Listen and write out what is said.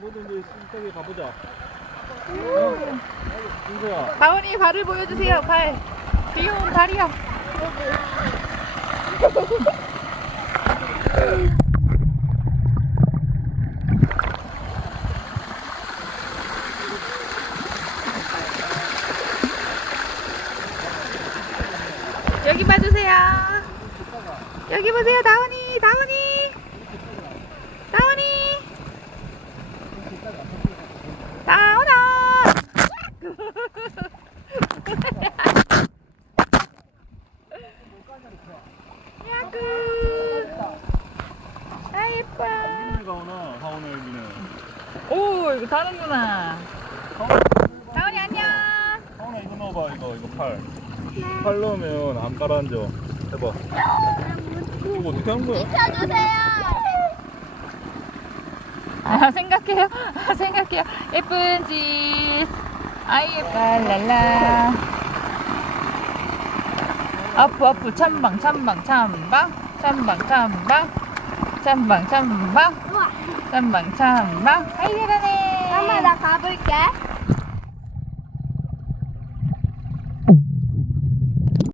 이제 저기 가보자. 인서야. 다운이 발을 보여주세요. 발. 귀여운 발이요. 여기 봐주세요. 여기 보세요, 다운이, 다운이, 다운아. 야구. 아 예뻐. 민이가 오나 하오나 여기는. 오 이거 다른구나. 다운이 안녕. 하오나 이거 넣어봐 이거 이거 팔. 팔 넣으면 안 가라앉아. 해봐. 이거 어떻게 하는 거야? 비켜주세요. 아 생각해요. 아, 생각해요. 예쁜 집. 아이 예뻐. 랄랄라. 아프 아프 찬방 찬방 찬방 찬방 찬방 찬방 우와. 찬방 찬방 아이 잘하네. 엄마 나 가볼게.